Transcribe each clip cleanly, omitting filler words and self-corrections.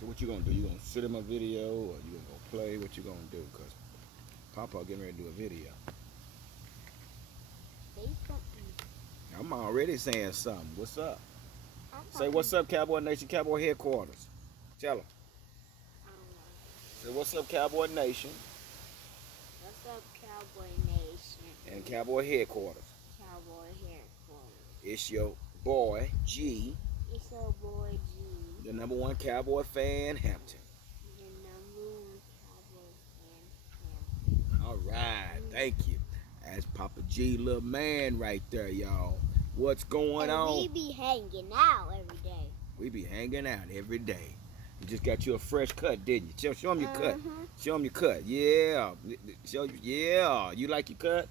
So what you gonna do? You gonna sit in my video, or you gonna go play? What you gonna do? Cause Papa getting ready to do a video. Say something. I'm already saying something. What's up? I'm Say talking. what's up, Cowboy Nation, Cowboy headquarters. Tell them. I don't know. Say what's up, Cowboy Nation What's up, Cowboy Nation? and Cowboy headquarters. Cowboy headquarters. It's your boy G, It's your boy G, the number one Cowboy fan, Hampton. the number one Cowboy fan. All right, thank you. That's Papa G, little man right there, y'all. What's going And on? we be hanging out every day. We be hanging out every day. You just got you a fresh cut, didn't you? Show them your cut. Show them your cut. Yeah. Show you. Yeah. You like your cut?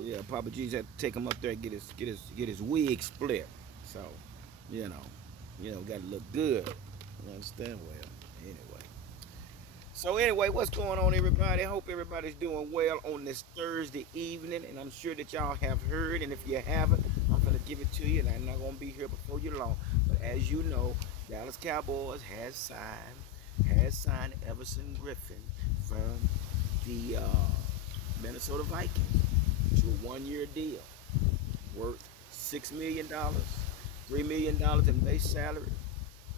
Yeah. Papa G's had to take him up there and get his wig split. So, you know, got to look good. You understand? Well, anyway. So anyway, what's going on, everybody? I hope everybody's doing well on this Thursday evening, and I'm sure that y'all have heard. And if you haven't, I'm gonna give it to you, and I'm not gonna be here before you long. But as you know, Dallas Cowboys has signed Everson Griffen from the Minnesota Vikings to a one-year deal worth $6 million, $3 million in base salary.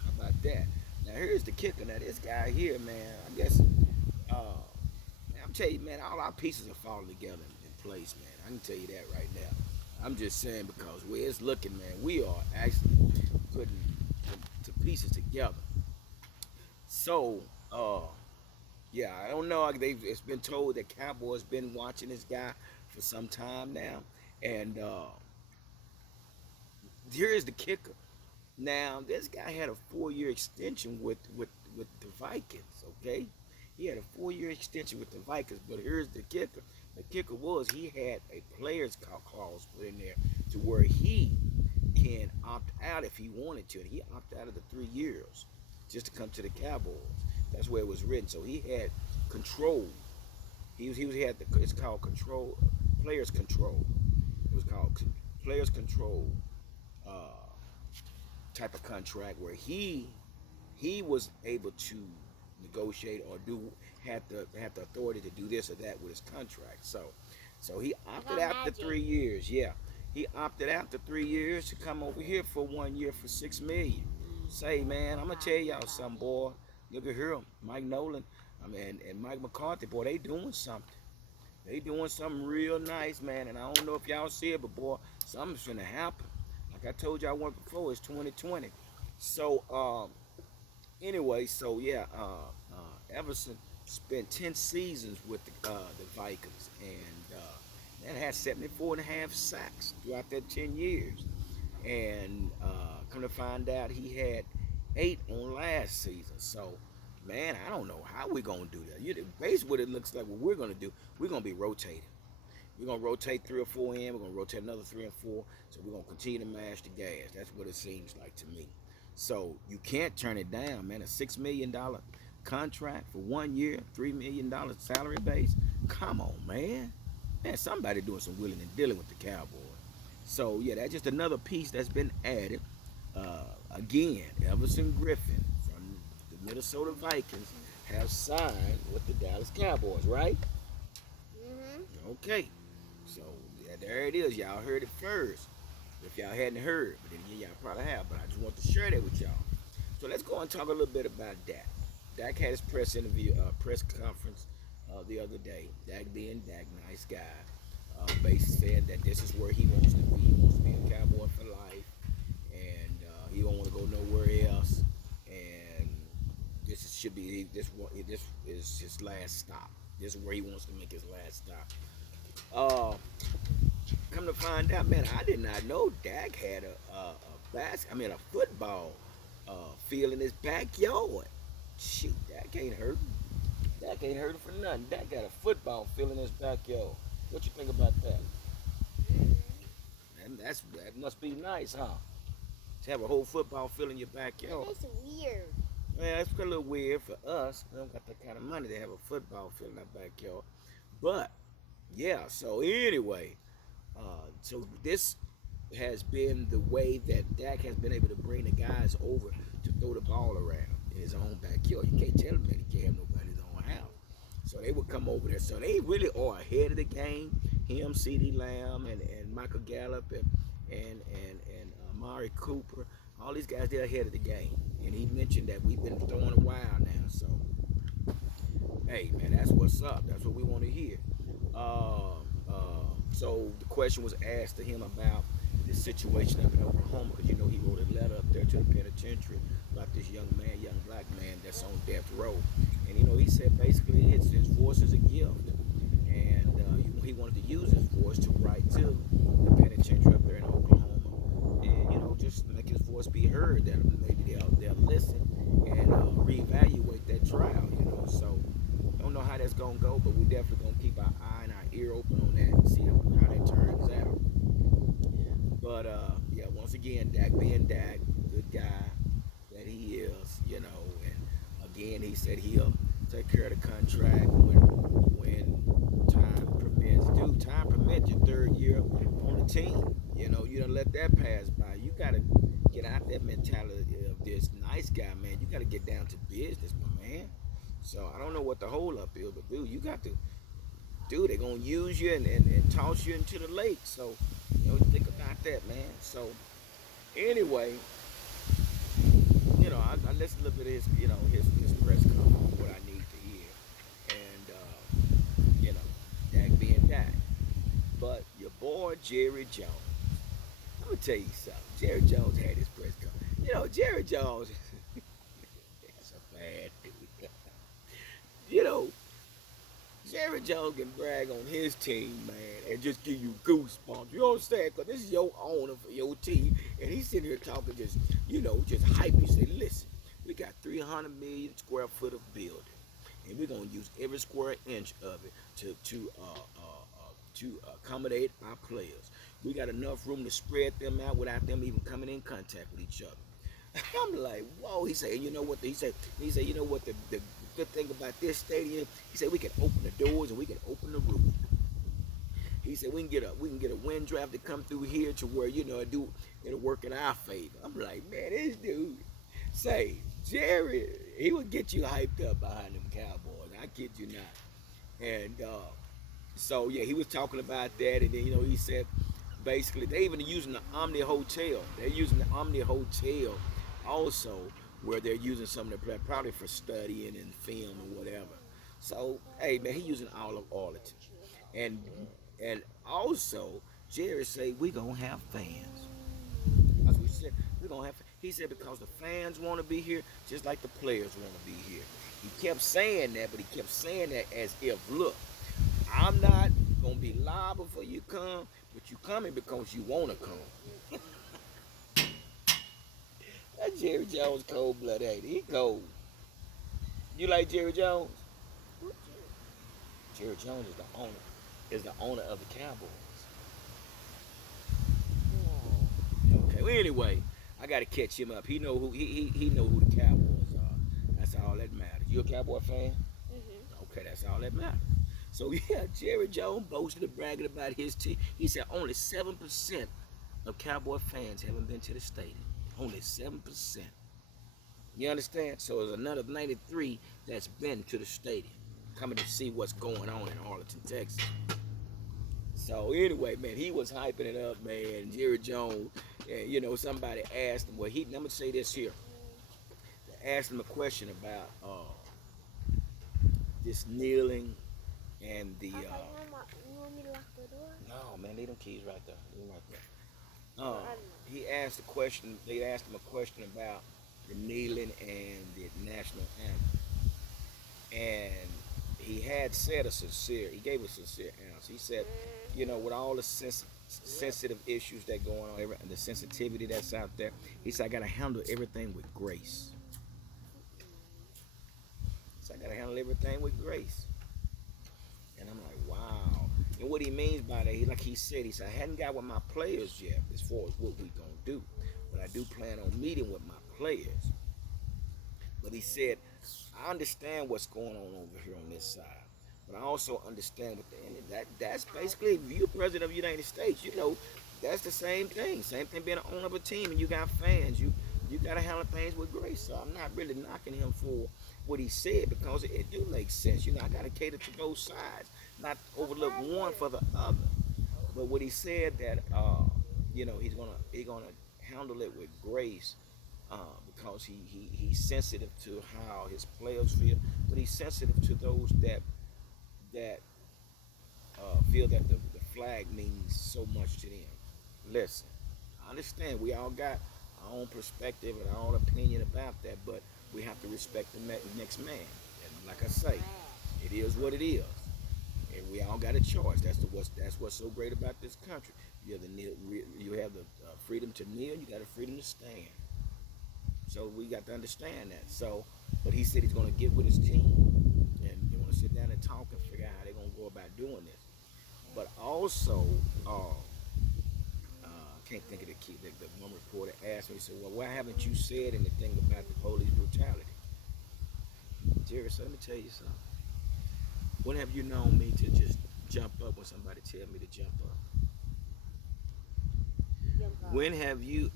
How about that? Now here's the kicker. Now this guy here, man, I guess, I'm telling you, man, all our pieces are falling together in place, man. I can tell you that right now. I'm just saying because where it's looking, man, we are actually putting the pieces together. So, yeah, I don't know. It's been told that Cowboys been watching this guy for some time now, and here's the kicker. Now, this guy had a 4-year extension with the Vikings, okay? He had a 4-year extension with the Vikings, but here's the kicker. The kicker was he had a player's clause put in there to where he can opt out if he wanted to, and he opted out of the 3 years just to come to the Cowboys. That's where it was written. So he had control. He had it's called control, players control. It was called players control. Uh, Type of contract where he was able to negotiate or have the authority to do this or that with his contract. So he opted out the 3 years. Yeah, he opted out the 3 years to come over here for 1 year for $6 million. Say, man, I'm gonna tell y'all something, boy. Look at here, Mike Nolan, I mean, and Mike McCarthy, boy, they doing something. They doing something real nice, man. And I don't know if y'all see it, but boy, something's gonna happen. Like I told y'all once before, it's 2020. So anyway, so yeah, Everson spent 10 seasons with the Vikings, and that had 74 and a half sacks throughout that 10 years. And come to find out, he had 8 on last season. So, man, I don't know how we're gonna do that. Basically, what it looks like, what we're gonna do, we're gonna be rotating. We're gonna rotate 3 or 4 in. We're gonna rotate another 3 and 4. So we're gonna continue to mash the gas. That's what it seems like to me. So you can't turn it down, man. A $6 million contract for 1 year, $3 million salary base. Come on, man. Man, somebody doing some willing and dealing with the Cowboys. So yeah, that's just another piece that's been added. Again, Everson Griffen from the Minnesota Vikings have signed with the Dallas Cowboys, right? Okay. So yeah, there it is. Y'all heard it first. If y'all hadn't heard, but then yeah, y'all probably have. But I just want to share that with y'all. So let's go and talk a little bit about Dak. Dak had his press conference the other day. Dak being Dak, nice guy. Basically saying that this is where he wants to be. He wants to be a Cowboy for life, and he don't want to go nowhere else. And should be this is his last stop. This is where he wants to make his last stop. Come to find out, man, I did not know Dak had a football field in his backyard. Shoot, Dak ain't hurt. Dak ain't hurting for nothing. Dak got a football field in his backyard. What you think about that? And that must be nice, huh? To have a whole football field in your backyard. That's weird. Yeah, it's a little weird for us. We don't got that kind of money to have a football field in our backyard. But yeah, so anyway, so this has been the way that Dak has been able to bring the guys over to throw the ball around in they would come over there. So they really are ahead of the game. Him, C.D. Lamb, and Michael Gallup, and Amari Cooper. All these guys, they're ahead of the game. And he mentioned that we've been throwing a while now. So, hey, man, that's what's up. That's what we want to hear. So the question was asked to him about the situation up in Oklahoma, because you know he wrote a letter up there to the penitentiary about this young man, young black man that's on death row. And you know, he said basically his voice is a gift, and he wanted to use his voice to write to the penitentiary up there in Oklahoma, and you know, just make his voice be heard. That maybe they'll listen and reevaluate that trial. You know, so don't know how that's gonna go, but we definitely gonna keep our eye and our ear open on that and see how that turns out. But yeah, once again, Dak being Dak, good guy that he is, you know, and again he said he'll take care of the contract when time permits. Dude, time permits your third year on the team. You know, you don't let that pass by. You gotta get out that mentality of this nice guy, man. You gotta get down to business, my man. So I don't know what the hold up is, but dude, you got to, dude, they're gonna use you and toss you into the lake. So, you know, think about that, man. So anyway, you know, I listened a little bit of his, you know, his press conference, what I need to hear, and you know, Dak being Dak. But your boy Jerry Jones, I'm gonna tell you something. Jerry Jones had his press conference. You know, Jerry Jones, that's a bad dude. You know, Jerry Jones can brag on his team, man, and just give you goosebumps. You know what I'm saying? Because this is your owner for your team, and he's sitting here talking just, you know, just hype. You say, listen, we got 300 million square foot of building, and we're gonna use every square inch of it to accommodate our players. We got enough room to spread them out without them even coming in contact with each other. I'm like, whoa. He said, you know what? He said, you know what? The good thing about this stadium, he said, we can open the doors and we can open the roof. He said we can get a wind draft to come through here to where you know it'll work in our favor. I'm like, man, this dude say Jerry, he would get you hyped up behind them Cowboys. I kid you not. And so yeah, he was talking about that, and then you know he said basically they even using the Omni Hotel. They're using the Omni Hotel also, where they're using some of the probably for studying and film or whatever. So hey man, he using all of Arlington, and and also Jerry say we gonna have fans. That's what he said. We gonna have. He said because the fans want to be here, just like the players want to be here. He kept saying that, but he kept saying that as if, look, I'm not gonna be live before you come, but you coming because you wanna come. That Jerry Jones cold blood, ain't he? He cold. You like Jerry Jones? Jerry Jones is the owner of the Cowboys. Okay. Well, anyway, I gotta catch him up. He know who he know who the Cowboys are. That's all that matters. You a Cowboy fan? Okay, that's all that matters. So yeah, Jerry Jones boasted and bragging about his team. He said only 7% of Cowboy fans haven't been to the stadium. Only 7%. You understand? So there's another 93 that's been to the stadium, coming to see what's going on in Arlington, Texas. So anyway, man, he was hyping it up, man. Jerry Jones, and you know, somebody asked him. Well, I'm gonna say this here. They asked him a question about this kneeling and the. You want me to lock the door? No, man, leave them keys right there. Leave them right there. He asked a question. They asked him a question about the kneeling and the national anthem, and he had said he gave a sincere answer. He said, you know, with all the sensitive issues that going on, and the sensitivity that's out there, he said, I got to handle everything with grace. So I got to handle everything with grace. And I'm like, wow. And what he means by that, like he said, I hadn't got with my players yet as far as what we gonna do, but I do plan on meeting with my players. But he said, I understand what's going on over here on this side, but I also understand what the end. That's basically, if you're president of the United States, you know, that's the same thing. Same thing being an owner of a team and you got fans. You gotta handle things with grace. So I'm not really knocking him for what he said because it do make sense. You know, I gotta cater to both sides, not overlook one for the other. But what he said that he's gonna handle it with grace because he's sensitive to how his players feel, but he's sensitive to those that feel that the flag means so much to them. Listen, I understand we all got our own perspective and our own opinion about that, but we have to respect the next man. And like I say, it is what it is, and we all got a choice. That's what's so great about this country. You have the freedom to kneel. You got the freedom to stand. So we got to understand that. So, but he said he's going to get with his team, and they want to sit down and talk and figure out how they're going to go about doing this. But also, I can't think of the key. The one reporter asked me, he said, "Well, why haven't you said anything about the police brutality?" Jerry, so let me tell you something. When have you known me to just jump up when somebody tell me to jump up? When have you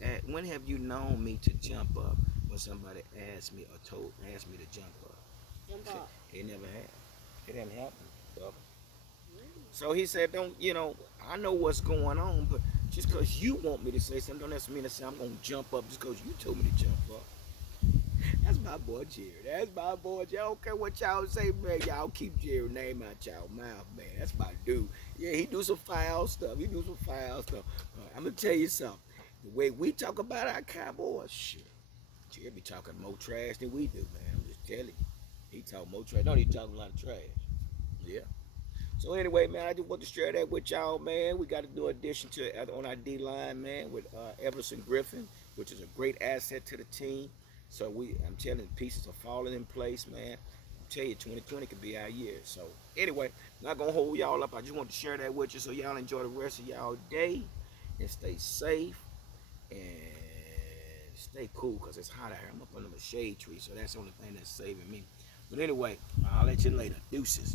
known me to jump up when somebody asked me to jump up? Jump up. It never happened. It didn't happen. Brother. So he said, don't, I know what's going on, but just because you want me to say something, don't necessarily mean to say I'm going to jump up just because you told me to jump up. That's my boy Jerry. That's my boy Jerry. I don't care what y'all say, man. Y'all keep Jerry's name out y'all mouth, man. That's my dude. Yeah, he do some foul stuff. I'm going to tell you something. The way we talk about our Cowboys, shit. Jerry be talking more trash than we do, man. I'm just telling you. He talk more trash. No, he talking a lot of trash. Yeah. So anyway, man, I just want to share that with y'all, man. We got to do addition to on our D line, man, with Everson Griffen, which is a great asset to the team. So I'm telling you, the pieces are falling in place, man. I'm telling you, 2020 could be our year. So anyway, not gonna hold y'all up. I just want to share that with you, so y'all enjoy the rest of y'all day and stay safe and stay cool because it's hot out here. I'm up under a shade tree, so that's the only thing that's saving me. But anyway, I'll let you later. Deuces.